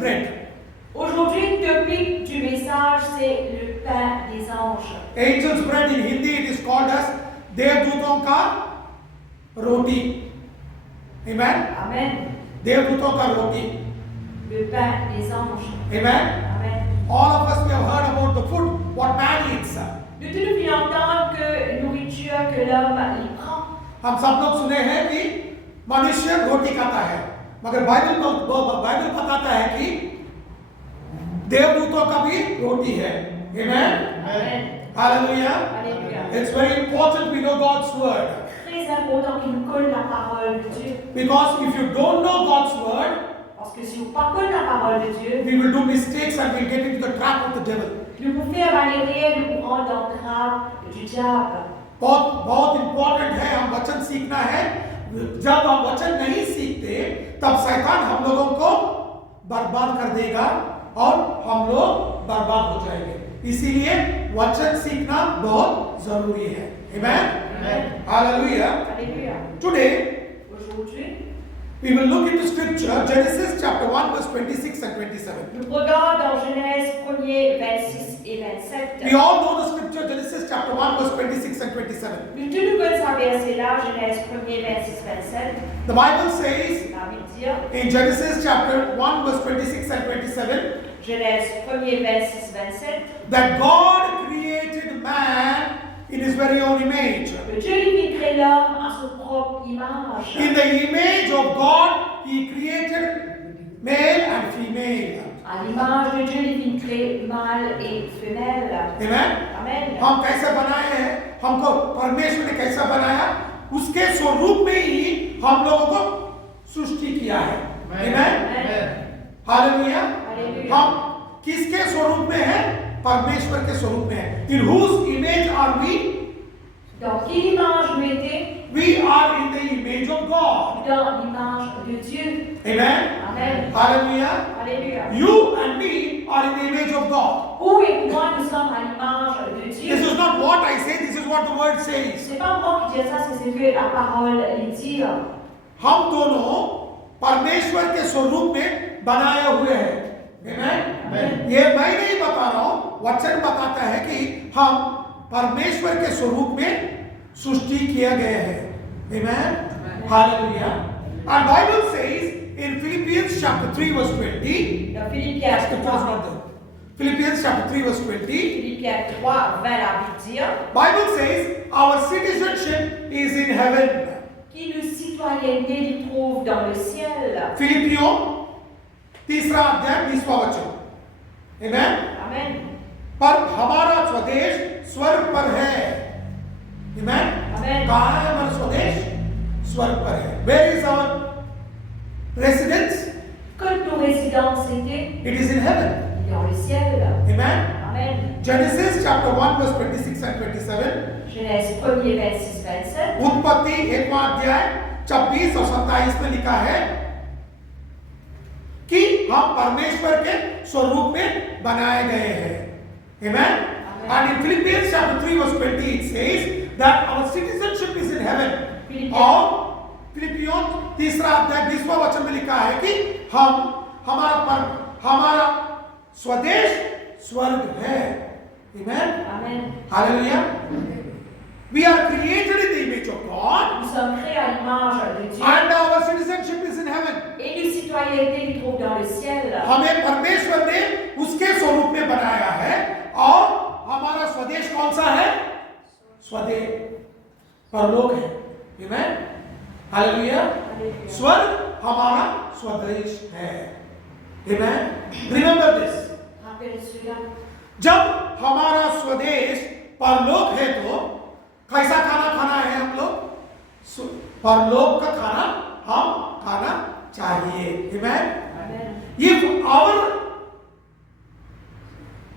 bread. Aujourd'hui, le topic du message, c'est le pain des anges. Angels bread in Hindi it is called as देवदूतों का रोटी. Amen. Amen. देवदूतों का रोटी. Le pain des anges. Amen. Amen. All of us we have heard about the food what man eats. Nous tous nous venons entendre que nourriture que l'homme y prend. हम सब लोग सुने हैं कि मनुष्य रोटी खाता है, मगर बाइबल बताता है कि देवदूतों का भी रोटी है. Amen. Amen. Hallelujah. Alléluia. It's very important we know God's word. Très important qu'il nous colle la parole de Dieu. Because if you don't know God's word, Parce que si vous ne colle la parole de Dieu, we will do mistakes and we'll get into the trap of the devil. nous pouvons faire aller réel, nous pouvons rendre dans le trappe du diable. बहुत important है, हम वचन सीखना है. जब हम वचन नहीं सीखते तब शैतान हम लोगों को बर्बाद कर देगा और हम लोग बर्बाद हो जाएंगे. इसीलिए वचन सीखना बहुत जरूरी है. Amen. Hallelujah. Alléluia. Today Aujourd'hui, we will look into scripture Genesis chapter 1 verse 26 and 27. nous regardons dans Genèse 1er, 26 et 27. We all know the scripture Genesis chapter 1 verse 26 and 27. Nous tous nous connaissons ce verset-là, Genèse 1er, 26, 27. The Bible says La Bible dit, in Genesis chapter 1 verse 26 and 27 Genèse 1er, 26, 27, that God created man in his very own image. que Dieu lui crée l'homme à son propre image. In the image of God he created male and female. À l'image de Dieu, il crée mâle et femelle. Amen. Amen. हम कैसे बनाए हैं, हमको परमेश्वर ने कैसा बनाया, उसके स्वरूप में ही हम लोगों को सृष्टि किया है. Amen. Hallelujah. Hallelujah. हम किसके स्वरूप में हैं? परमेश्वर के स्वरूप में हैं. In whose image are we? Dans quelle image nous étions? We are in the image of God. Dans l'image de Dieu. Amen. Amen. Hallelujah. Alléluia. You and me are in the image of God. Où et moi nous sommes à l'image de Dieu. This is not what I say, this is what the word says. C'est pas moi qui dis ça, c'est ce que la parole dit. हम दोनों परमेश्वर के स्वरूप में बनाए हुए हैं. Amen. ये मैं नहीं बता रहा हूं, वचन बताता है कि हम परमेश्वर के स्वरूप में सृष्टि किए गए हैं. Amen. Hallelujah. And Bible says in Philippians chapter 3 verse 20. Dans Philippiens Scripture is not there. Philippians chapter 3 verse 20. Philippiens 3, 20, la Bible dit Bible says our citizenship is in heaven. qui nous citoyenneté il trouve dans le ciel. फिलिपियों तीसरा अध्याय 20वां वचन. Amen. Amen. पर हमारा स्वदेश स्वर्ग पर है. Amen. Amen. कहाँ है हमारा स्वदेश? स्वर्ग पर है. Where is our residence? Que nos résidences étaient It is in heaven. dans le ciel. Amen. Amen. Genesis chapter 1 verse 26 and 27. Genèse 1er, 26, 27. उत्पत्ति 1वां अध्याय 26 और 27 में लिखा है कि हम परमेश्वर के स्वरूप में बनाए गए हैं. Amen. And in Philippians chapter 3 verse 20 it says that our citizenship is in heaven. और फिलिपियों तीसरा अध्याय 20वां वचन में लिखा है कि हमारा स्वदेश स्वर्ग है. Amen. Amen. Hallelujah. We are created in the image of God. Nous sommes créés à l'image de Dieu. And our citizenship is in heaven. Et nos citoyenneté il trouve dans le ciel. हमें परमेश्वर ने उसके स्वरूप में बनाया है और हमारा स्वदेश कौन सा है? स्वदेश परलोक है. Amen. Hallelujah. स्वर्ग हमारा स्वदेश है. Amen. Remember this. Rappelle cela. जब हमारा स्वदेश परलोक है तो कैसा खाना खाना है हम लोग? परलोक का खाना हम खाना चाहिए. Amen. Amen. If our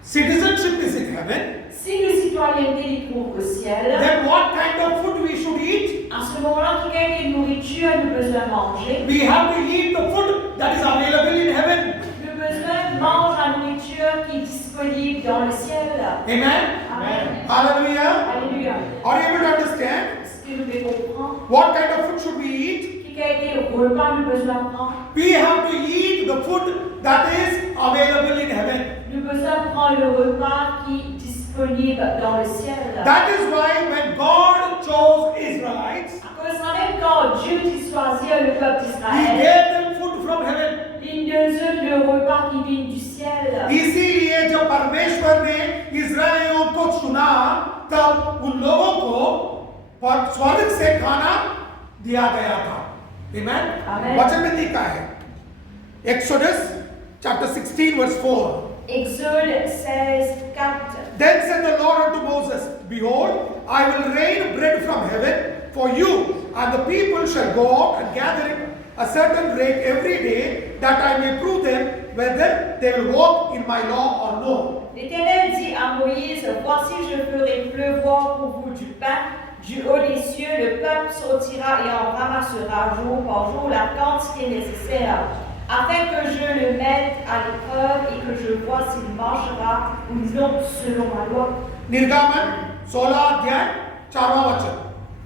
citizenship is in heaven, Si nos citoyenneté il trouve au ciel, then what kind of food we should eat? à ce moment-là, quelle nourriture nous besoin manger? We have to eat the food that is available in heaven. Nous besoin mange la nourriture qui est disponible dans le ciel. Amen. Amen. Hallelujah. Alléluia. Are you able to understand? Est-ce que nous devons comprendre What kind of food should we eat? qualité repas nous besoin prendre? We have to eat the food that is available in heaven. Nous besoin prendre le repas qui est disponible dans le ciel. That is why when God chose Israelites, À cause ça même quand Dieu a choisi le peuple He d'Israël, gave them food from heaven. il nous donne le repas qui vient du ciel. इसीलिए जब परमेश्वर ने इस्राएलियों को चुना तब उन लोगों को स्वर्ग से खाना दिया गया था। Amen? Amen. वचन में लिखा है Exodus chapter 16 verse 4. Exode 16:4. Then said the Lord unto Moses, Behold, I will rain bread from heaven for you, and the people shall go out and gather it a certain rate every day, that I may prove them whether they will walk in my law or no. L'Éternel dit à Moïse, voici je ferai pleuvoir pour vous du pain du haut des cieux, le peuple sortira et en ramassera jour par jour la quantité nécessaire, afin que je le mette à l'épreuve et que je vois s'il marchera ou non selon ma loi. निर्गमन 16 अध्याय 4वां वचन।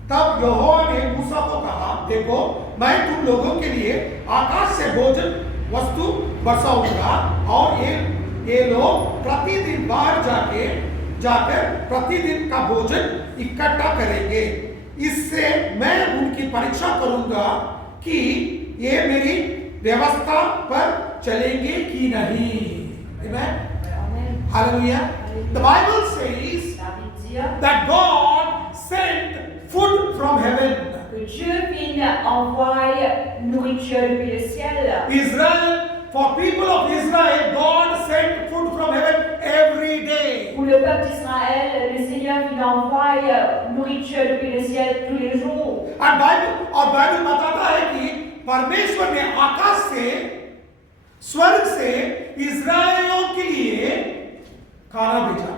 तब यहोवा ने मूसा को कहा, देखो मैं तुम लोगों के लिए आकाश से भोजन वस्तु बरसाऊंगा, और ये लोग प्रतिदिन बाहर जाकर प्रतिदिन का भोजन इकट्ठा करेंगे। इससे मैं उनकी परीक्षा करूंगा कि ये मेरी व्यवस्था पर चलेंगे कि नहीं। Amen. Amen. Hallelujah. The Bible says La Bible dit that God sent food from heaven. que Dieu vient envoyer nourriture depuis le ciel. Israel, for people of Israel, God sent food from heaven every day. Pour le peuple d'Israël, le Seigneur vient envoyer nourriture depuis le ciel tous les jours. And Bible बताता है कि परमेश्वर ने आकाश से स्वर्ग से इस्राएलियों के लिए खाना भेजा।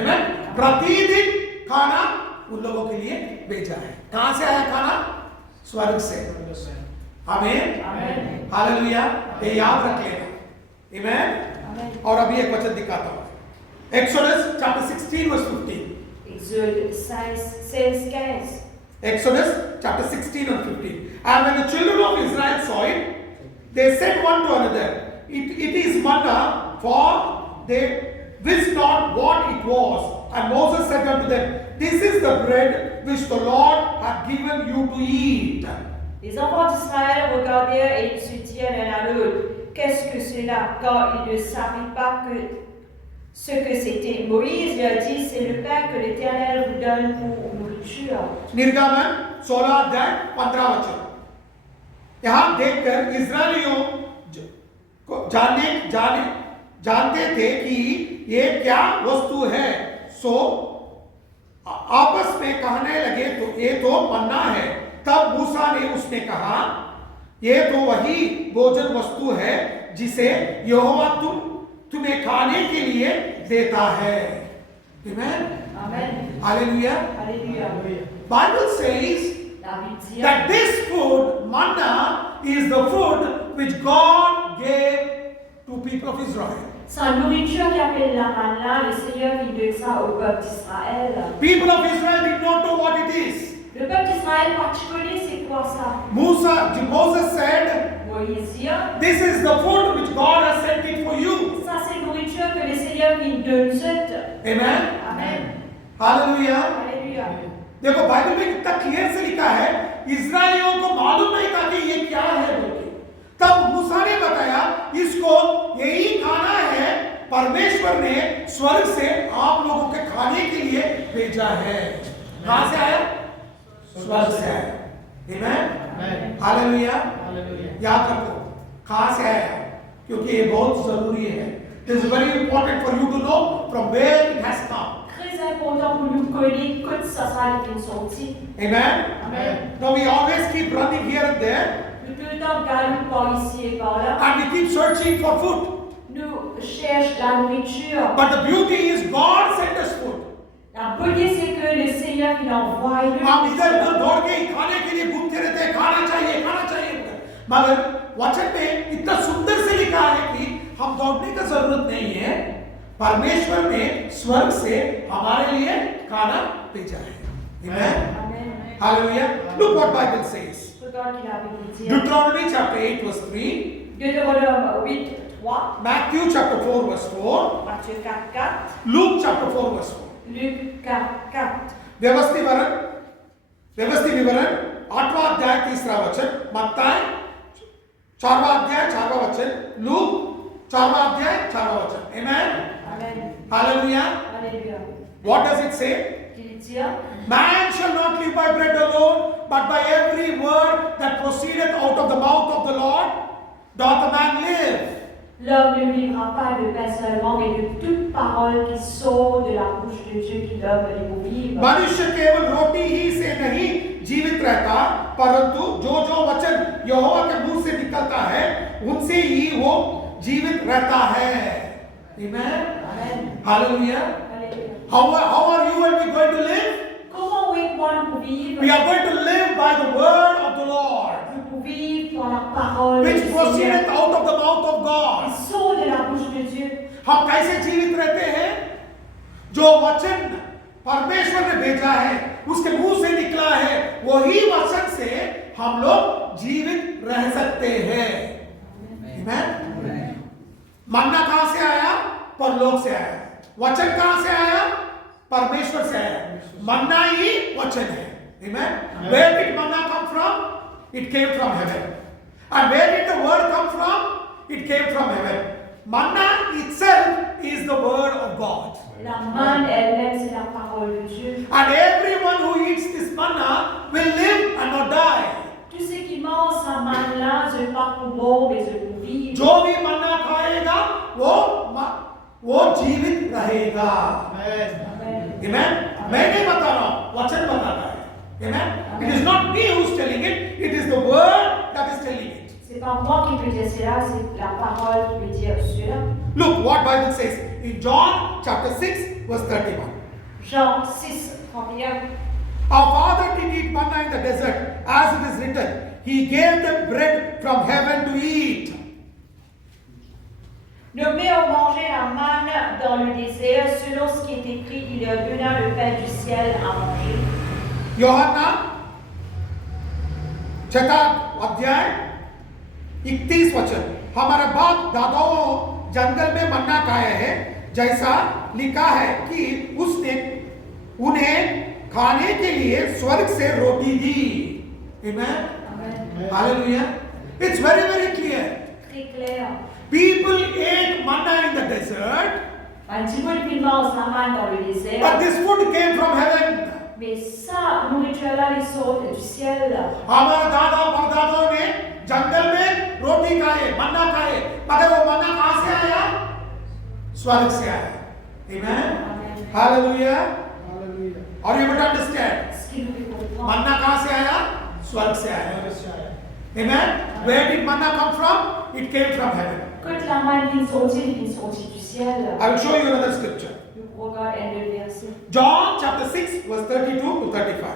Amen? प्रतिदिन खाना उन लोगों के लिए भेजा है। कहां से आया खाना? स्वर्ग से। आमीन। Amen. हालेलुया। ये याद रख लेना। Amen? Amen. और अभी एक वचन दिखाता हूं। Exodus chapter 16 verse 15. Exode 16:15. Exodus chapter 16 and 15. And when the children of Israel saw it, they said one to another, it is manna, for they wist not what it was. And Moses said unto them, this is the bread which the Lord hath given you to eat. Les enfants d'Israël regardèrent et ils se dirent l'un à l'autre, qu'est-ce que cela? Car ils ne savaient pas ce que c'était. Moïse leur dit, c'est le pain que l'Éternel vous donne pour nourriture. निर्गमन 16 अध्याय 15 वचन। यहां देखकर इस्राएलियों को जानते थे कि ये क्या वस्तु है, सो आपस में कहने लगे, तो ये तो मन्ना है। तब मूसा ने उसने कहा, ये तो वही भोजन वस्तु है जिसे यहोवा तुम्हें खाने के लिए देता है। Amen. Amen. Hallelujah. Alléluia. Bible says La Bible dit that this food, manna, is the food which God gave to people of Israel. sa nourriture qui appelle la manna, le Seigneur il donne ça au peuple d'Israël. People of Israel did not know what it is. Le peuple d'Israël particulier, c'est quoi ça? Moses said, Moïse dit, this is the food which God has sent it for you. ça c'est nourriture que le Seigneur il donne. Amen. Amen. Hallelujah. Alléluia. देखो Bible में कितना clear से लिखा है, इस्राएलियों को मालूम नहीं था कि ये क्या है बोल के। तब मूसा ने बताया, इसको यही खाना है, परमेश्वर ने स्वर्ग से आप लोगों के खाने के लिए भेजा है। कहां से आया? स्वर्ग से आया। आमीन। हालेलुया। याद रखो कहां से आया, क्योंकि ये बहुत जरूरी है। It is very important for you to know from where it has come. Très important pour nous connaître quand ça vient sortir. Amen. Amen. Now we always keep running here and there, Nous tout le temps galons par ici et par là. and we keep searching for food. Nous cherchons la nourriture. But the beauty is God sent us food. La beauté c'est que le Seigneur il envoie le हम इधर उधर दौड़ के खाने के लिए घूमते रहते हैं, खाना चाहिए। मगर वचन में इतना सुंदर से लिखा है कि हम दौड़ने का जरूरत नहीं है, परमेश्वर ने स्वर्ग से हमारे लिए खाना भेजा है। Amen. Amen. Hallelujah. Look what Bible says. God qu'il avait dit. Deuteronomy chapter 8 verse 3. Deutéronome 8, 3. Matthew chapter 4 verse 4. Matthieu 4, 4. Luke chapter 4 verse 4. Luc 4, 4. व्यवस्थित विवरण 8वां अध्याय 3रा वचन, मत्ताई 4वां अध्याय 4वां वचन, लूक 4वां अध्याय 4वां वचन. Amen. Amen. Hallelujah. Alléluia. What does it say? Qu'il dit, Man shall not live by bread alone, but by every word that proceedeth out of the mouth of the Lord doth a man live. l'homme ne vivra pas de pain seulement, mais de toute parole qui sort de la bouche de Dieu qui l'homme pour vivre. मनुष्य केवल रोटी ही से नहीं जीवित रहता, परंतु जो जो वचन यहोवा के मुंह से निकलता है उनसे ही वो जीवित रहता है. Amen. Amen. Hallelujah. Alléluia. How are you and me going to live? Comment est-on pour vivre? We are going to live by the word of the Lord, Pour vivre dans la parole which du proceedeth Seigneur, out of the mouth of God. qui sort de la bouche de Dieu. हम कैसे जीवित रहते हैं? जो वचन परमेश्वर ने भेजा है, उसके मुंह से निकला है, वही वचन से हम लोग जीवित रह सकते हैं. Amen. मन्ना कहां से आया? परलोक से आया. वचन कहां से आया? परमेश्वर से आया. मन्ना ही वचन है. Amen. Where did manna come from? It came from heaven. And where did the word come from? It came from heaven. Manna itself is the word of God. La manne elle-même, c'est la parole de Dieu. And everyone who eats this manna will live and not die. Tous ceux qui mangent sa manne-là, ce n'est pas pour mort, mais c'est pour vivre. जो भी मन्ना खाएगा वो जीवित रहेगा. Amen. Amen. मैं नहीं बता रहा हूं, वचन बताता है. Amen. It is not me who is telling it, it is the word that is telling it. C'est pas moi qui peux dire cela, c'est la parole qui peut dire cela. Look what Bible says in John chapter 6 verse 31. Jean 6, 31. Our father did eat manna in the desert, as it is written, he gave them bread from heaven to eat. Nos pères ont mangé la manne dans le désert, selon ce qui est écrit, il leur donna le pain du ciel à manger. यूहन्ना 6 अध्याय 31 वचन, हमारे बाप दादाओं जंगल में मन्ना खाया है, जैसा लिखा है कि उसने उन्हें खाने के लिए स्वर्ग से रोटी दी. Amen. Amen. Hallelujah. It's very very clear. Très clair. People ate manna in the desert, Du monde qui mange la manne dans le désert, but this food came from heaven. mais ça, nourriture-là, les sort du ciel. हमारे दादा परदादों ने जंगल में रोटी खाए, मन्ना खाए, मगर वो मन्ना कहां से आया? स्वर्ग से आया. Amen. Amen. Hallelujah. Hallelujah. Are you able to understand? Ce qui nous fait comprendre. मन्ना कहां से आया? स्वर्ग से आया. Amen. Where did manna come from? It came from heaven. Quand la manne vient sortir du ciel, I will show you another scripture. nous regardons un autre verset. John chapter 6 verse 32 to 35.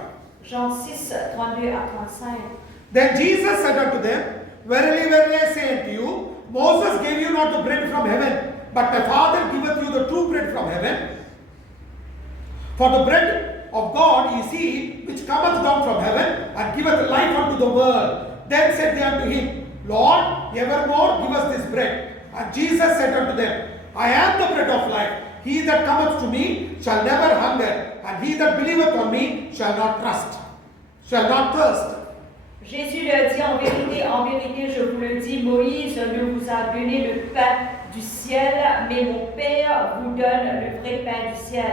Jean 6, 32 à 35. Then Jesus said unto them, Verily, verily, I say unto you, Moses gave you not the bread from heaven, but my Father giveth you the true bread from heaven. For the bread of God is he which cometh down from heaven, and giveth life unto the world. Then said they unto him, Lord, evermore give us this bread. And Jesus said unto them, I am the bread of life. He that cometh to me shall never hunger, and he that believeth on me shall not thirst. Jésus leur dit, en vérité, je vous le dis, Moïse ne vous a donné le pain du ciel, mais mon Père vous donne le vrai pain du ciel.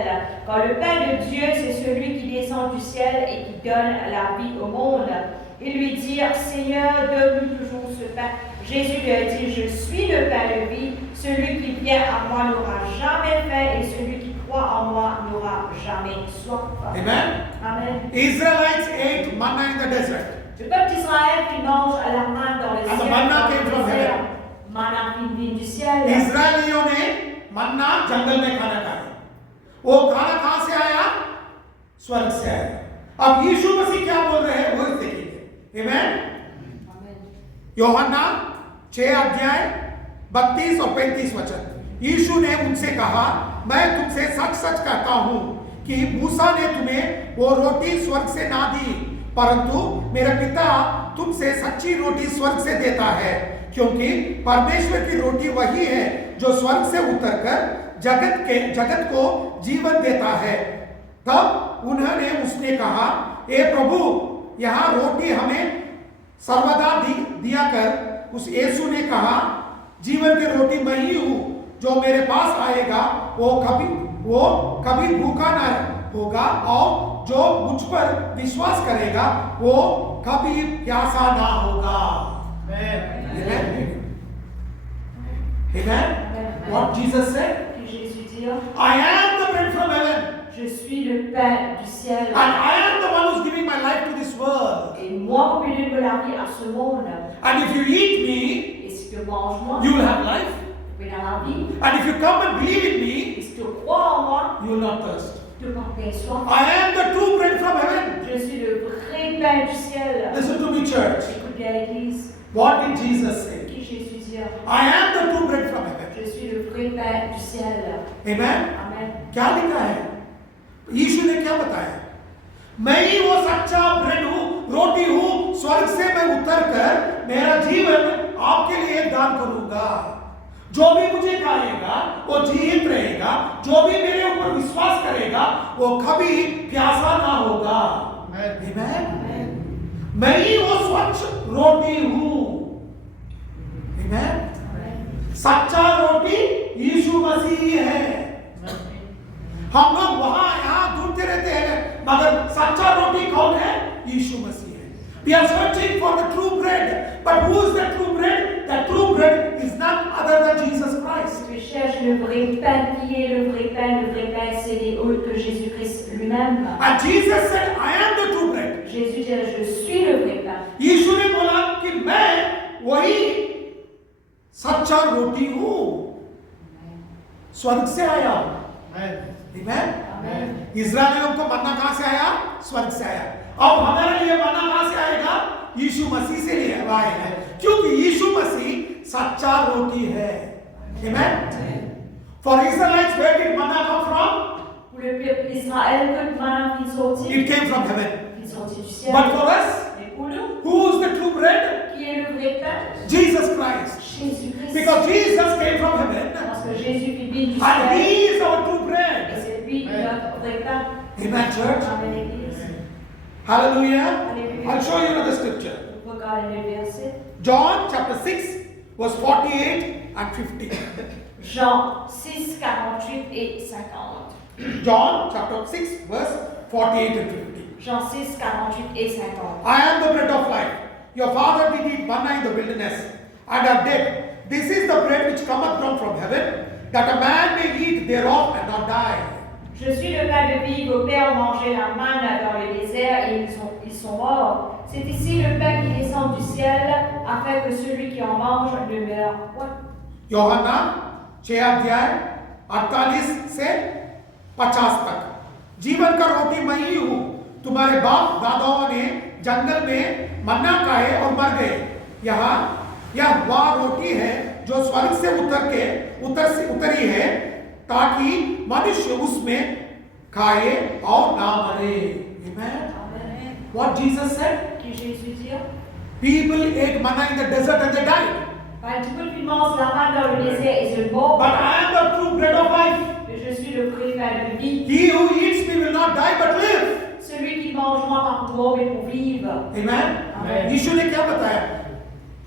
Car le pain de Dieu, c'est celui qui descend du ciel et qui donne la vie au monde. Ils lui dirent, Seigneur, donne-nous toujours ce pain. Jésus leur dit, je suis le pain de vie. Celui qui vient à moi n'aura jamais faim, et celui qui croit en moi n'aura jamais soif. Amen. Amen. Israelites ate manna in the desert. Le peuple d'Israël qui mange à la manne dans le And the ciel, manna dans came le from désert. heaven. Manna qui vient du ciel. इस्राएलियों ने मन्ना जंगल में खाना खाया. वो खाना कहां से आया? स्वर्ग से आया. अब यीशु मसीह क्या बोल रहे हैं वो इस देखेंगे. Amen. यूहन्ना 6 अध्याय 32 और 35 वचन. यीशु ने उनसे कहा, मैं तुमसे सच सच कहता हूं कि मूसा ने तुम्हें वो रोटी स्वर्ग से ना दी, परंतु मेरा पिता तुमसे सच्ची रोटी स्वर्ग से देता है, क्योंकि परमेश्वर की रोटी वही है जो स्वर्ग से उतरकर जगत को जीवन देता है। तब उन्होंने उसने कहा, ए प्रभु, यहाँ रोटी हमें सर्वदा दिया कर। उस यीशु ने कहा, जीवन की रोटी मैं ही हूँ, जो मेरे पास आएगा वो कभी भूखा न होगा, और जो मुझ पर विश्वास करेगा वो कभी प्यासा ना होगा। Amen. What Jesus said? Jésus dit, I am the bread from heaven. je suis le pain du ciel. And I am the one who's giving my life to this world. Et moi, vous pouvez donner la vie à ce monde. And if you eat me, Et si tu manges moi, you will have life. tu peux avoir la vie. And if you come and believe in me, Et si tu crois en moi, you will not thirst. tu ne vas pas soif. I am the true bread from heaven. Je suis le vrai pain du ciel. Listen to me, church. Écoute bien l'église. What did Jesus say? Qui Jésus dit, I am the true bread from heaven. je suis le vrai pain du ciel. Amen. Amen. क्या लिखा है? यीशु ने क्या बताया? मैं ही वो सच्चा bread हूँ, रोटी हूँ, स्वर्ग से मैं उतर कर मेरा जीवन आपके लिए दान करूंगा। जो भी मुझे खाएगा वो जीवित रहेगा, जो भी मेरे ऊपर विश्वास करेगा वो कभी प्यासा ना होगा। Amen. मैं ही वो स्वच्छ रोटी हूँ। Amen. सच्चा रोटी यीशु मसीह है। हम लोग वहां यहाँ ढूंढते रहते हैं, मगर सच्चा रोटी कौन है? यीशु मसीह है। We are searching for the true bread, but who is the true bread? The true bread is none other than Jesus Christ. Tu cherches le vrai pain. Qui est le vrai pain? Le vrai pain, c'est les hôtes que Jésus-Christ lui-même. And Jesus said, I am the true bread. Jésus dit, je suis le vrai pain. यीशु ने बोला कि मैं वही सच्चा रोटी हूँ, स्वर्ग से आया। Amen. इस्राएलियों को मन्ना कहां से आया? स्वर्ग से आया। अब हमारे लिए मन्ना कहां से आएगा? यीशु मसीह से लिए आया है, क्योंकि यीशु मसीह सच्चा रोटी है। Amen. For Israelites, where did manna come from? Pour le peuple d'Israël, que manna qui sortit? It came from heaven. Qui sortit du ciel. But for us, Et pour nous, who is the true bread? qui est le vrai pain? Jesus Christ. Jésus-Christ. Because Jesus came from heaven, Parce que Jésus vit du and ciel. He is our true Et bread. c'est lui notre vrai pain. Amen, church. Amen, l'église. Hallelujah. I'll show you another scripture. Regardez le verset. John chapter 6, verse 48 and 50. Jean 6, 48 et 50. John chapter 6, verse 48 and 50. Jean 6, 48 et 50. I am the bread of life. Your father did eat manna in the wilderness and are dead. This is the bread which cometh down from heaven, that a man may eat thereof and not die. Je suis le pain de vie. Vos pères mangeaient la manne dans le désert et ils sont morts. C'est ici le pain qui descend du ciel, afin que celui qui en mange ne meure point. यूहन्ना 6 अध्याय 48 से 50 तक। जीवन का रोटी मैं ही हूँ। तुम्हारे बाप दादाओं ने जंगल में मन्ना खाए और मर गए। यह वह रोटी है जो स्वर्ग से उतरी है, ताकि मनुष्य उसमें खाए और ना मरे। Amen. What Jesus said? Qui Jésus dit? People ate manna in the desert and they died. Du coup, ils mangent la manne dans le désert et se meurent. But I am the true bread of life. Je suis le vrai pain de vie. He who eats me will not die but live. Celui qui mange moi par mort mais pour vivre. Amen. यीशु ने क्या बताया?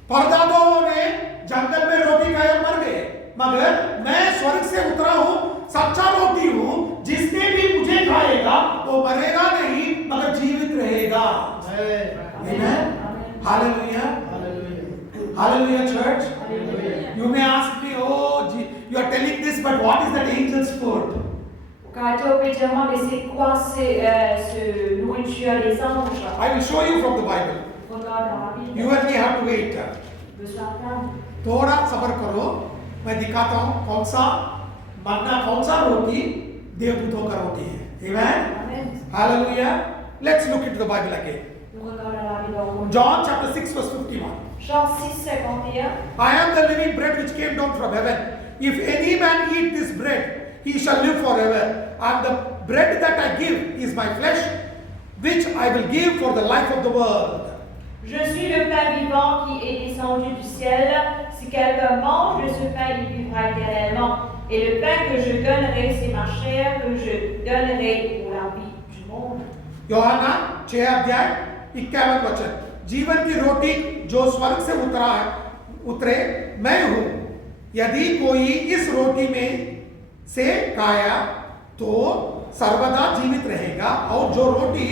परदादाओं ने जंगल में रोटी खाए मर गए, मगर मैं स्वर्ग से उतरा हूँ, सच्चा रोटी हूँ, जिसने भी मुझे खाएगा वो मरेगा नहीं मगर जीवित रहेगा। Amen. Hallelujah. Hallelujah, church. Hallelujah. You may ask me, oh, you are telling this, but what is that angel's food? Quand tu peux dire, mais c'est quoi ce nourriture des anges? I will show you from the Bible. Regarde dans la Bible. You and me have to wait. Tu peux s'attendre. थोड़ा सब्र करो, मैं दिखाता हूँ कौन सा मन्ना, कौन सा रोटी देवदूतों का रोटी है। Amen. Amen. Hallelujah. Let's look into the Bible again. Nous regardons la Bible. John chapter 6 verse 51. Jean 6, 51. I am the living bread which came down from heaven. If any man eat this bread, he shall live forever. And the bread that I give is my flesh, which I will give for the life of the world. Je suis le pain vivant qui est descendu du ciel. Si quelqu'un mange de ce pain, il vivra éternellement. Et le pain que je donnerai, c'est ma chair que je donnerai pour la vie du monde. यूहन्ना 6 अध्याय 51 वचन, जीवन की रोटी जो स्वर्ग से उतरे मैं हूं, यदि कोई इस रोटी में से खाया तो सर्वदा जीवित रहेगा, और जो रोटी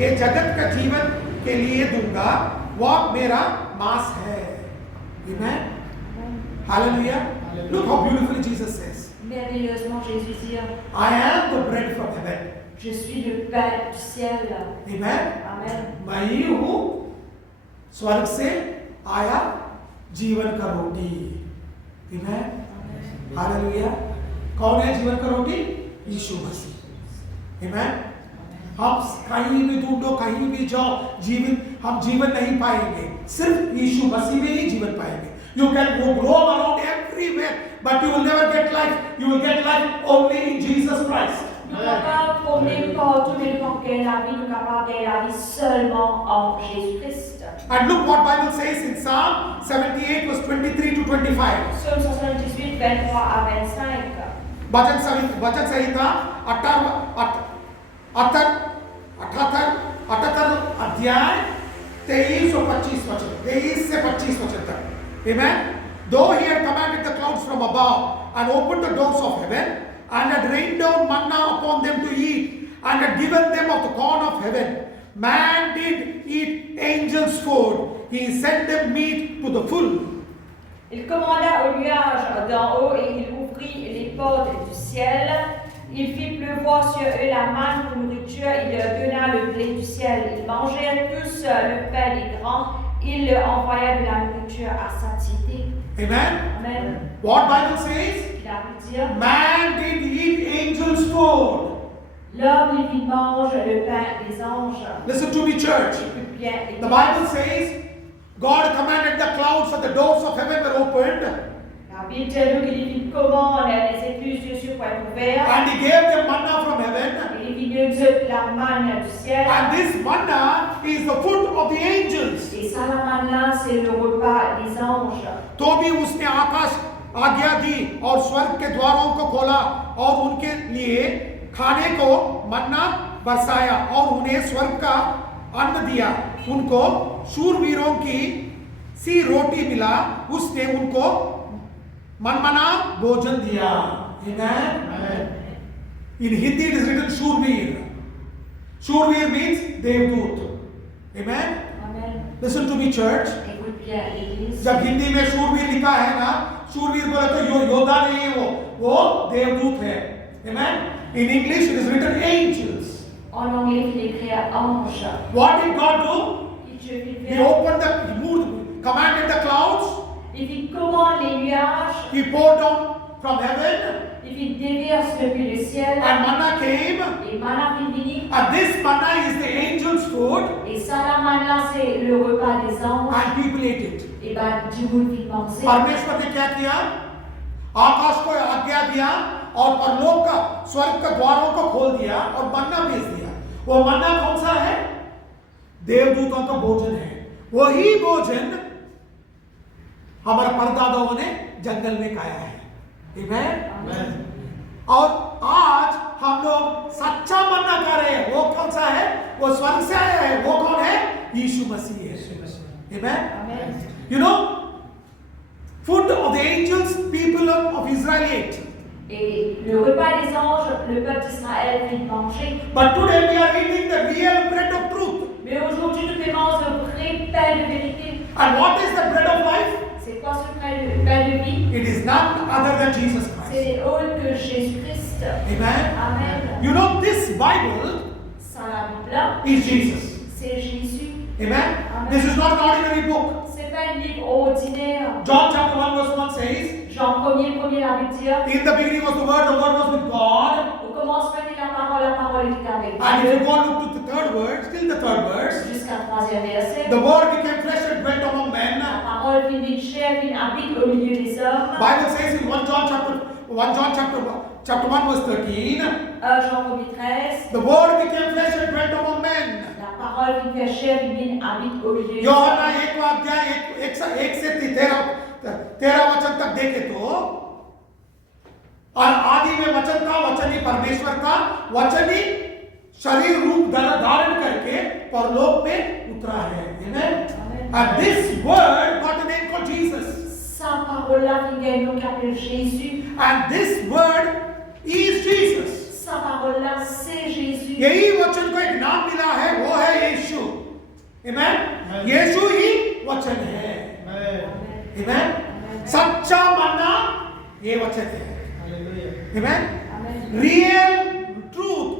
ये जगत का जीवन के लिए दूंगा वह मेरा मांस है. Amen. Hallelujah. Look how beautifully Jesus says, Merveilleusement, Jésus dit, I am the bread from heaven. je suis le pain du ciel. Amen. Amen. मैं ही हूँ स्वर्ग से आया जीवन का रोटी. Amen. Hallelujah. कौन है जीवन का रोटी? यीशु मसीह. Amen. हम कहीं भी ढूंढो, कहीं भी जाओ, हम जीवन नहीं पाएंगे, सिर्फ यीशु मसीह में ही जीवन पाएंगे. You can roam around everywhere, but you will never get life. You will get life only in Jesus Christ. Nous ne pouvons pas promener partout, mais nous pouvons gagner la vie, nous pouvons gagner la vie seulement en Jésus-Christ. And look what Bible says in Psalm 78 verse 23 to 25. Psaume 78, 23 à 25. वचन संहिता 78 अध्याय 23 और 25 वचन, 23 से 25 वचन तक. Amen. Though he had commanded the clouds from above and opened the doors of heaven and had rained down manna upon them to eat and had given them of the corn of heaven, man did eat angels' food. He sent them meat to the full. Il commanda au nuage d'en haut et il ouvrit les portes du ciel. Il fit pleuvoir sur eux la manne pour nourriture. Il leur donna le blé du ciel. Ils mangèrent tous le pain des grands. Il leur envoya de la nourriture à satiété. Amen. Amen. What Bible says? Il a pu dire, Man did eat angels' food. l'homme il mange le pain des anges. Listen to me, church. Et puis bien, The Bible says God commanded the clouds and the doors of heaven were opened, la Bible dit qu'il commande les écluses des cieux pour être ouvertes. and He gave them manna from heaven. Et il leur donne la manne du ciel. And this manna is the food of the angels. Et ça, la manne là, c'est le repas des anges. तो भी उसने आकाश आज्ञा दी और स्वर्ग के द्वारों को खोला और उनके लिए खाने को मन्ना बरसाया और उन्हें स्वर्ग का अन्न दिया. उनको शूरवीरों की सी रोटी मिला, उसने उनको मनमना भोजन दिया. Amen. In Hindi it is written शूरवीर. शूरवीर means देवदूत. Amen. Amen. Listen to me, church. Écoute bien, l'Église. जब हिंदी में शूरवीर लिखा है ना, शूरवीर बोले तो योद्धा नहीं है, वो देवदूत है. Amen. In English it is written angels. En anglais, il est écrit ange. What did God do? He commanded the clouds. Il commande les nuages. He poured down from heaven, Il déverse depuis le ciel. and manna came. Et manna vini. And this manna is the angels' food, Et ça, la manna, c'est le repas des anges. and people ate it. Et ben, du coup, il pensait. परमेश्वर ने क्या किया? आकाश को आज्ञा दिया और परलोक का स्वर्ग का द्वारों को खोल दिया और मन्ना भेज दिया. वो मन्ना कौन सा है? देवदूतों का भोजन है. वही भोजन हमारे परदादाओं ने जंगल में खाया है. Amen? और आज हम लोग सच्चा मन्ना खा रहे हैं. वो कौन सा है? वो स्वर्ग से आया है. वो कौन है? यीशु मसीह है. Amen? Amen. You know, food of the angels, people of Israel ate. Et le repas des anges, le peuple d'Israël vient manger. But today we are eating the real bread of truth. Mais aujourd'hui, nous démons le vrai pain de vérité. And what is the bread of life? C'est quoi ce pain de vie? It is none other than Jesus Christ. C'est autre que Jésus-Christ. Amen? Amen. You know, this Bible Sans la Bible, is Jesus. c'est Jésus. Amen? Amen. This is not an ordinary book. C'est pas un livre ordinaire. John chapter 1 verse 1 says, Jean 1er, la Bible dit, in the beginning was the Word was with God. au commencement était la parole était avec And if you Dieu. go look to the third word, still the third verse, Jusqu'à 3e verset. the Word became flesh and dwelt among men. La parole vient d'une chair, vient habite au milieu des hommes. Bible says in 1 John chapter chapter 1 verse 13. 1 Jean 1, 13. The word became flesh and dwelt among men. La parole qui fait chair divine habite au milieu. यूहन्ना 1 से 13 वचन तक देखे तो और आदि में वचन था, वचन ही परमेश्वर था, वचन ही शरीर रूप धारण करके परलोक में उतरा है. Amen. And this word got a name called Jesus. Sa parole-là qui a un nom qui s'appelle Jésus. And this word is Jesus. Sa parole-là c'est Jésus. यही वचन को एक नाम मिला है, वो है यीशु. Amen. यीशु ही वचन है. Amen. सच्चा मन्ना ये वचन है. Amen. Real truth.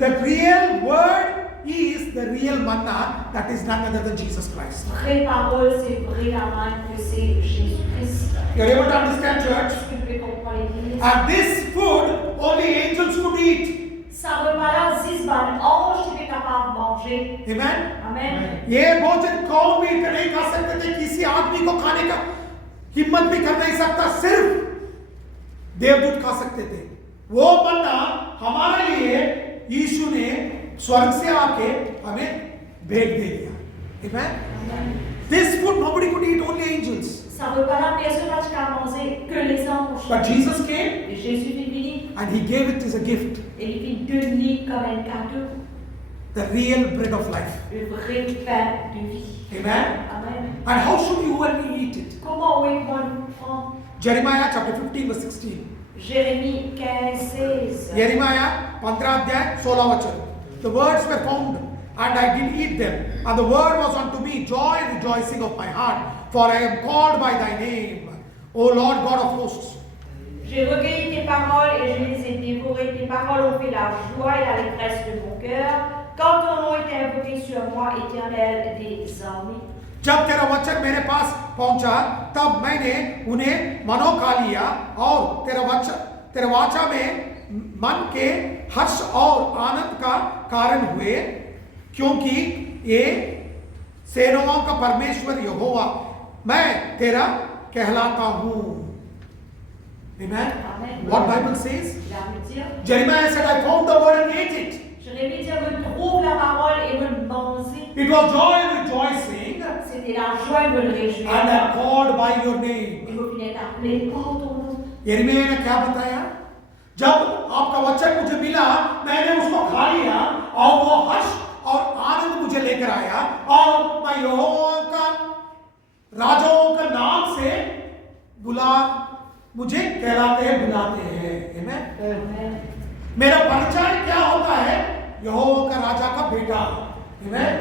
The real word is the real manna, that is none other than Jesus Christ. Vraie parole, c'est vrai la manne que c'est Jésus-Christ. You're able to understand, church? Est-ce que vous pouvez comprendre l'Église? And this food only angels could eat. Ça repas-là, 6 ban ange qui est capable de manger. Amen. Amen. ये भोजन कौन भी नहीं खा सकते थे, किसी आदमी को खाने का हिम्मत भी कर नहीं सकता, सिर्फ देवदूत खा सकते थे. वो मन्ना हमारे लिए यीशु ने स्वर्ग से आके हमें भेज दे दिया. Amen. This food nobody could eat, only angels. Ça repas-là, personne n'a qu'à manger que les anges. But Jesus came Et Jésus est venu and he gave it as a gift, et il vient donner comme un cadeau the real bread of life. le vrai pain de vie. Amen. Amen. And how should you and me eat it? Comment oui, moi nous prendre? Jeremiah chapter 15 verse 16. Jérémie 15, 16. Jeremiah 15 अध्याय 16 वचन. The words were found and I did eat them, and the word was unto me joy and rejoicing of my heart, for I am called by thy name, O Lord God of hosts. J'ai recueilli tes paroles et je les ai dévorées. Tes paroles ont fait la joie et l'allégresse de mon cœur. Quand ton nom était invoqué sur moi, Éternel des armées. जब तेरा वचन मेरे पास पहुंचा, तब मैंने उन्हें मनो खा लिया और तेरा वाचा में मन के हर्ष और आनंद का कारण हुए, क्योंकि ये सेनाओं का परमेश्वर यहोवा मैं तेरा कहलाता हूँ. Amen. What Bible says? Jeremiah said, I found the word and ate it. Jérémie dit, me trouve la parole et me manger. It was joy and rejoicing, C'était la joie et me réjouir. and I am called by your name. Et me finit appelé par ton nom. यिर्मयाह ने क्या बताया? जब आपका वचन मुझे मिला, मैंने उसको खा लिया और वो हर्ष और आनंद मुझे लेकर आया, और मैं यहोवा का राजाओं का नाम से मुझे कहलाते हैं, बुलाते हैं. Amen. मेरा परिचय क्या होता है? यहोवा का राजा का बेटा. Amen.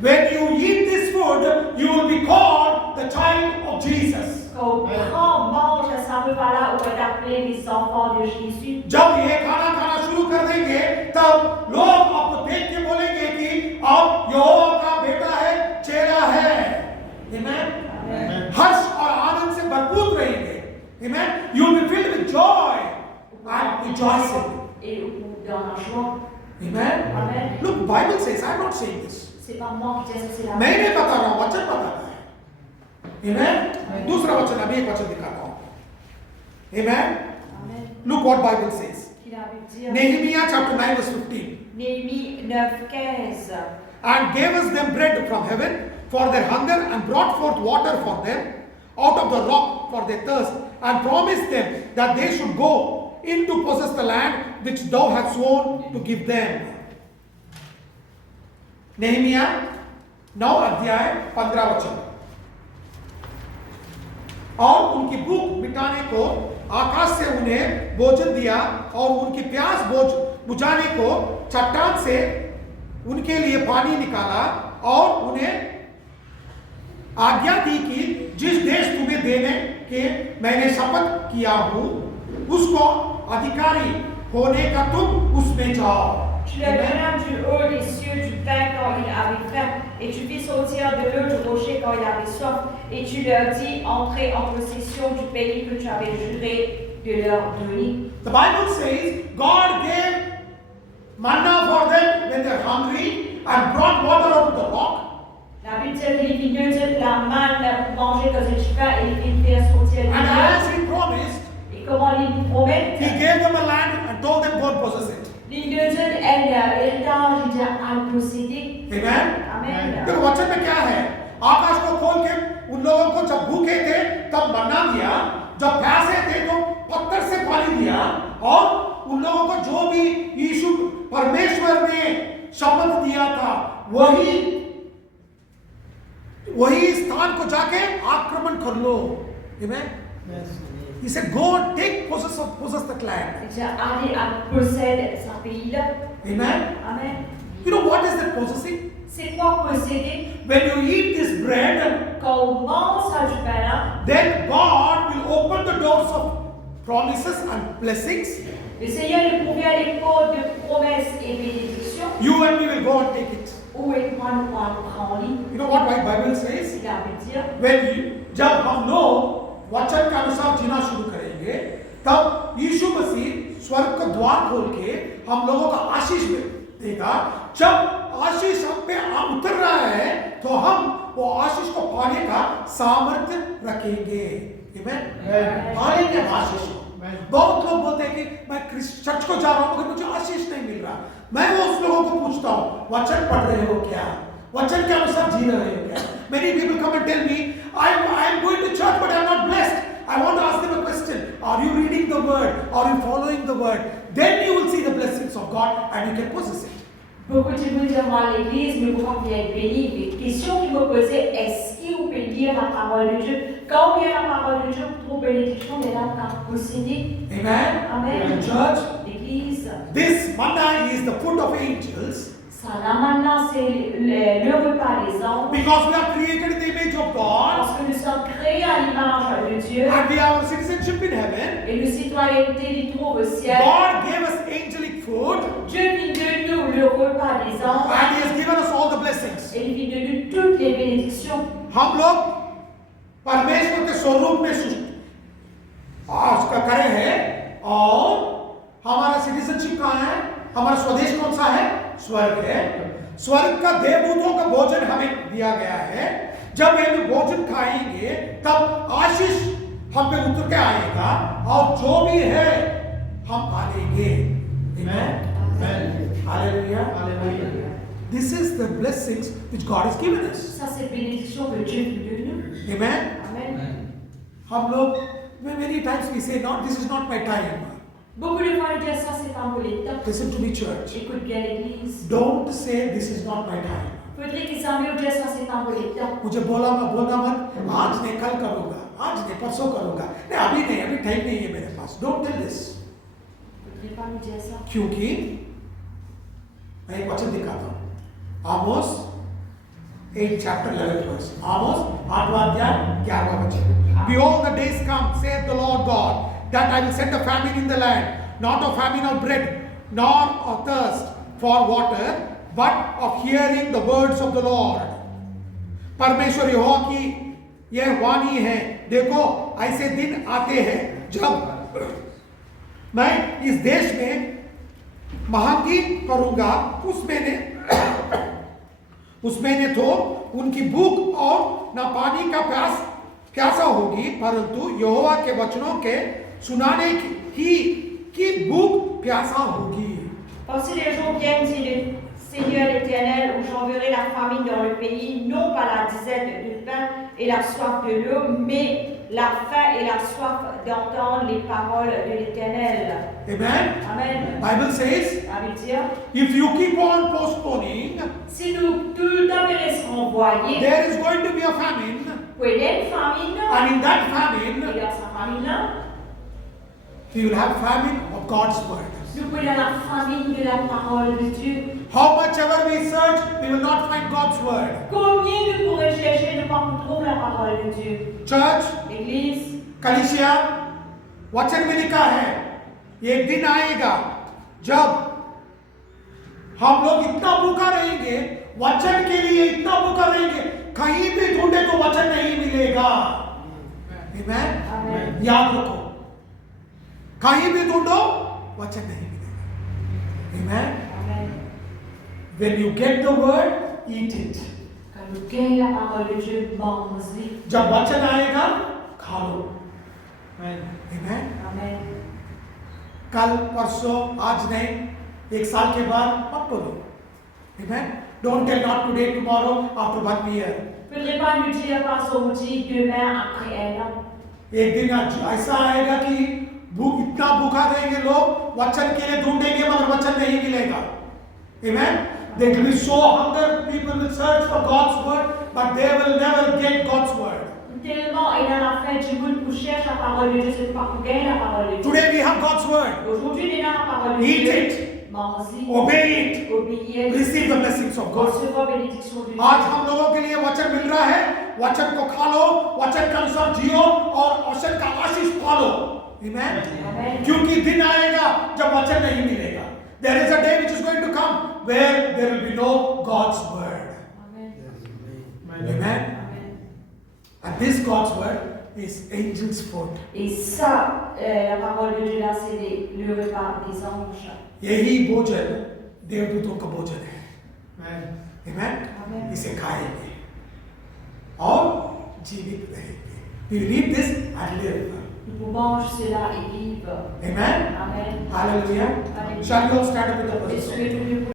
When you eat this food, you will be called the child of Jesus. Quand on mange ça repas-là, on va appeler les enfants de Jésus. जब ये खाना शुरू कर देंगे, तब लोग आपको देख के बोलेंगे कि आप यहोवा का बेटा है, चेला है. Amen. हर्ष और आनंद से भरपूर रहेंगे. Amen. You will be filled with joy and rejoicing. Et dans la joie. Amen. Amen. Look, Bible says, I am not saying this. C'est pas moi qui dis ça, c'est la मैं नहीं बता रहा हूँ, वचन बताता है. Amen. दूसरा वचन, अभी एक वचन दिखाता हूँ. Amen. Amen. Look what Bible says. Qu'il a pu dire. Nehemiah chapter 9 verse 15. Néhémie 9, 15. And gave us them bread from heaven for their hunger, and brought forth water for them out of the rock for their thirst, and promised them that they should go in to possess the land which thou hast sworn to give them. Nehemiah 9 अध्याय 15 वचन. और उनकी भूख मिटाने को आकाश से उन्हें भोजन दिया, और उनकी प्यास बुझाने को चट्टान से उनके लिए पानी निकाला, और उन्हें आज्ञा दी कि जिस देश तुम्हें देने के मैंने शपथ किया हूं, उसको अधिकारी होने का तुम उसमें जाओ. Tu leur donnas du haut des cieux du pain quand il avait faim, et tu fis sortir de l'eau du rocher quand il avait soif, et tu leur dis, entrez en possession du pays que tu avais juré de leur donner. The Bible says God gave manna for them when they are hungry, and brought water out of the rock. La Bible dit qu'il vient de la manne pour manger quand il faim, et il fit faire sortir And de l'eau. as he promised, Et Et comment il nous promet? He gave them a land and told them, go and possess it. Il nous donne un héritage, il dit à le posséder. Amen. Amen. देखो वचन में क्या है? आकाश को खोल के उन लोगों को जब भूखे थे तब मन्ना दिया, जब प्यासे थे तो पत्थर से पानी दिया, और उन लोगों को जो भी यीशु परमेश्वर ने शपथ दिया था वही स्थान को जाके आक्रमण कर लो. Amen. He said, go and possess that land. Il dit allez à posséder ce pays-là. Amen. Amen. You know what is that possessing? C'est quoi posséder? When you eat this bread, Quand on mange ça du pain-là, then God will open the doors of promises and blessings. le Seigneur nous provient les portes de promesses et bénédictions. You and me will go and take it. Où est moi nous prendre en ligne? You know what my Bible says? Il a veut dire, जब हम लोग वचन के अनुसार जीना शुरू करेंगे, तब यीशु मसीह स्वर्ग का द्वार खोल के हम लोगों का आशीष देगा. जब आशीष हम पे उतर रहा है, तो हम वो आशीष को पाने का सामर्थ्य रखेंगे. पालेंगे आशीष को. बहुत लोग बोलते हैं कि मैं चर्च को जा रहा हूं मगर मुझे आशीष नहीं मिल रहा. मैं वो उस लोगों को पूछता हूं, वचन पढ़ रहे हो क्या? वचन के अनुसार जी रहे हो क्या? Many people come and tell me, I am going to church but I am not blessed. I want to ask them a question. Are you reading the word? Are you following the word? Then you will see the blessings of God and you can possess it. beaucoup de gens disent moi à l'église, mais vous bien être béni. Les questions qu'ils me posaient, est-ce que vous pouvez lire la parole de Dieu? Quand on lit la parole de Dieu, on trouve bénédiction, mais là, on posséder. Amen. Amen. Church. L'église. This manna is the food of angels. Ça, là maintenant, c'est le repas des anges. Because we are created in the image of God. Parce que nous sommes créés à l'image de Dieu. And we have citizenship in heaven. Et nos citoyennetés nous trouvent au ciel. God gave us angelic food. Dieu vit de nous le repas des anges. And He has given us all the blessings. Et il vit de nous toutes les bénédictions. हम लोग परमेश्वर के स्वरूप में उसका करे हैं और हमारा सिटीजनशिप कहाँ है? हमारा स्वदेश कौन सा है? स्वर्ग है. स्वर्ग का देवदूतों का भोजन हमें दिया गया है. जब हम भोजन खाएंगे तब आशीष हम पे उतर के आएगा और जो भी है हम पालेंगे. Amen. Hallelujah. Hallelujah. This is the blessings which God has given us. Ça, c'est bénédiction que Dieu veut de nous. Amen. Amen. हम लोग many times we say, "No, this is not my time." Beaucoup de fois, ils disent ça, c'est pas mon temps. Listen to me, church. Écoute bien l'église. Don't say this is not my time. Faudrait qu'ils s'en aillent, dire ça, c'est pas mon temps. मुझे बोलना मत. आज नहीं, कल करूँगा. आज नहीं, परसों करूँगा. नहीं, अभी टाइम नहीं है मेरे पास. Don't tell this. Faudrait pas nous dire ça. क्योंकि मैं एक वचन दिखाता हूँ. आमोस 8 chapter 11 verse. आमोस 8वां अध्याय 11वां वचन. Behold, the days come, saith the Lord God, that I will send a famine in the land, not a famine of bread, nor of thirst for water, but of hearing the words of the Lord. परमेश्वर यहोवा की यह वाणी है. देखो, ऐसे दिन आते हैं जब मैं इस देश में महंगी करूंगा. उसमें ने तो उनकी भूख और न पानी का प्यासा होगी, परंतु यहोवा के वचनों के सुनाने की भूख प्यासा होगी. Voici les jours viennent, dit le Seigneur l'Éternel, où j'enverrai la famine dans le pays, non pas la disette de pain et la soif de l'eau, mais la faim et la soif d'entendre les paroles de l'Éternel. Amen. Amen. Bible says, Ça veut dire, if you keep on postponing, si nous tout le temps laissons renvoyer, there is going to be a famine, il y a une famine, and in that et famine, dans sa famine-là, we will have famine of God's word. nous pouvons avoir la famine de la parole de Dieu. How much ever we search, we will not find God's word. Combien nous pourrions chercher de pas trouver la parole de Dieu? Church, L'église, कलीसिया, वचन में लिखा है, एक दिन आएगा जब हम लोग इतना भूखा रहेंगे, वचन के लिए इतना भूखा रहेंगे, कहीं भी ढूंढे तो वचन नहीं मिलेगा. Amen? Amen. याद रखो, कहीं भी ढूंढो वचन नहीं मिलेगा. Amen? Amen. When you get the word, eat it. Quand nous gagnons la parole de Dieu, mangez. जब वचन आएगा, खा लो. Amen. Amen. कल परसों आज नहीं, एक साल के बाद मत बोलो. Amen. Don't tell not today, tomorrow, after 1 year. Ne faudrait pas nous dire pas aujourd'hui, demain, après un an. एक दिन ऐसा आएगा कि इतना भूखा रहेंगे लोग, वचन के लिए ढूंढेंगे मगर वचन नहीं मिलेगा. Amen. There will be so hunger, people will search for God's word, but they will never get God's word. Tellement et dans la fin du monde pour chercher la parole de Dieu, c'est pas pour gagner la parole de Dieu. Today we have God's word. Aujourd'hui, on a la parole de Eat Dieu. it. Mangez, Obey it. obéissez, Receive the blessings of God. recevez bénédiction de Dieu. आज हम लोगों के लिए वचन मिल रहा है, वचन को खा लो, वचन के अनुसार जियो और वचन का आशीष पालो. Amen. Amen. क्योंकि दिन आएगा जब वचन नहीं मिलेगा. There is a day which is going to come where there will be no God's word. Amen. Amen. Amen. And this God's word is angels' food. Et ça, la parole de Dieu là, c'est le repas des anges. यही भोजन देवदूतों का भोजन है. Amen. Amen. इसे खाएंगे और जीवित रहेंगे. We will eat this and live. Nous mangons cela et vivre. Amen. Amen. Hallelujah. Hallelujah. Shall we all stand up with the Et person? souhaitons